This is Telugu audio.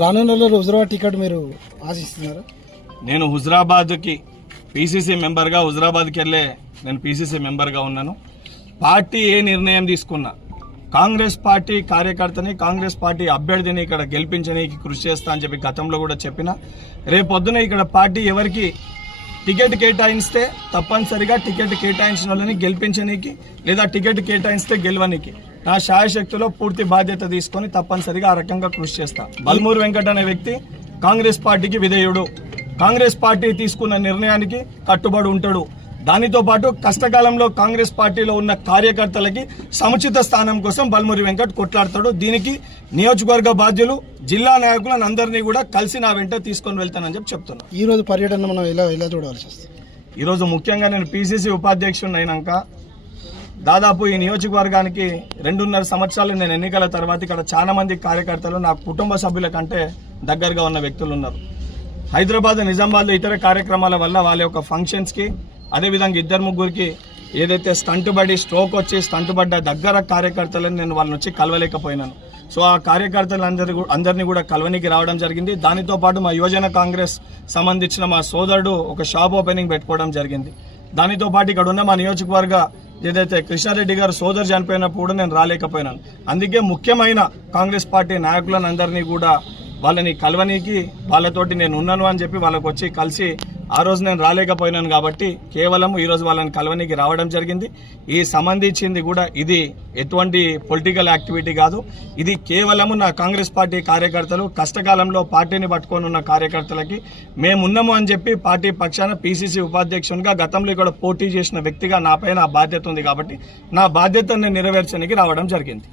రానున్న రోజుల్లో హుజరాబాద్ టికెట్ మీరు ఆశిస్తున్నారు? నేను హుజరాబాద్కి పీసీసీ మెంబర్గా హుజరాబాద్కి వెళ్ళే నేను పీసీసీ మెంబర్గా ఉన్నాను. పార్టీ ఏ నిర్ణయం తీసుకున్నా కాంగ్రెస్ పార్టీ కార్యకర్తని కాంగ్రెస్ పార్టీ అభ్యర్థిని ఇక్కడ గెలిపించడానికి కృషి చేస్తా అని చెప్పి గతంలో కూడా చెప్పిన. రేపొద్దున ఇక్కడ పార్టీ ఎవరికి టికెట్ కేటాయిస్తే తప్పనిసరిగా టికెట్ కేటాయించిన వాళ్ళని గెలిపించనీకి లేదా టికెట్ కేటాయిస్తే గెలవనికి నా శాయశక్తిలో పూర్తి బాధ్యత తీసుకొని తప్పనిసరిగా ఆ రకంగా కృషి చేస్తా. బల్మూరు వెంకట్ అనే వ్యక్తి కాంగ్రెస్ పార్టీకి విధేయుడు, కాంగ్రెస్ పార్టీ తీసుకున్న నిర్ణయానికి కట్టుబడి ఉంటాడు. దానితో పాటు కష్టకాలంలో కాంగ్రెస్ పార్టీలో ఉన్న కార్యకర్తలకి సముచిత స్థానం కోసం బల్మూరి వెంకట్ కొట్లాడతాడు. దీనికి నియోజకవర్గ బాధ్యులు జిల్లా నాయకులను అందరినీ కూడా కలిసి నా వెంట తీసుకొని వెళ్తానని చెప్పి చెప్తున్నా. ఈ రోజు పర్యటన మనం ఎలా చూడవలసి వస్తుంది? ఈరోజు ముఖ్యంగా నేను పీసీసీ ఉపాధ్యక్షుడిని అయినాక దాదాపు ఈ నియోజకవర్గానికి 2.5 సంవత్సరాలు నేను ఎన్నికల తర్వాత ఇక్కడ చాలా మంది కార్యకర్తలు నా కుటుంబ సభ్యుల కంటే దగ్గరగా ఉన్న వ్యక్తులు ఉన్నారు. హైదరాబాద్ నిజామాబాద్లో ఇతర కార్యక్రమాల వల్ల వాళ్ళ యొక్క ఫంక్షన్స్కి అదేవిధంగా 2-3కి ఏదైతే స్టంట్ పడి స్ట్రోక్ వచ్చి స్టంట్ పడ్డ దగ్గర కార్యకర్తలను నేను వాళ్ళని వచ్చి కలవలేకపోయినాను. సో ఆ కార్యకర్తలందరినీ కూడా కలవనికి రావడం జరిగింది. దానితో పాటు మా యువజన కాంగ్రెస్ సంబంధించిన మా సోదరుడు ఒక షాప్ ఓపెనింగ్ పెట్టుకోవడం జరిగింది. దానితో పాటు ఇక్కడ ఉన్న మా నియోజకవర్గ ఏదైతే కృష్ణారెడ్డి గారు సోదరు చనిపోయినప్పుడు కూడా నేను రాలేకపోయినాను. అందుకే ముఖ్యమైన కాంగ్రెస్ పార్టీ నాయకులను అందరినీ కూడా వాళ్ళని కలవనీకి వాళ్ళతోటి నేను ఉన్నాను అని చెప్పి వాళ్ళకు వచ్చి కలిసి ఆ రోజు నేను రాలేకపోయినాను కాబట్టి కేవలం ఈరోజు వాళ్ళని కలవనీకి రావడం జరిగింది. ఈ సంబంధించింది కూడా ఇది ఎటువంటి పొలిటికల్ యాక్టివిటీ కాదు. ఇది కేవలము నా కాంగ్రెస్ పార్టీ కార్యకర్తలు కష్టకాలంలో పార్టీని పట్టుకొని ఉన్న కార్యకర్తలకి మేమున్నాము అని చెప్పి పార్టీ పక్షాన పీసీసీ ఉపాధ్యక్షునిగా గతంలో ఇక్కడ పోటీ చేసిన వ్యక్తిగా నా పైన బాధ్యత ఉంది కాబట్టి నా బాధ్యతను నెరవేర్చడానికి రావడం జరిగింది.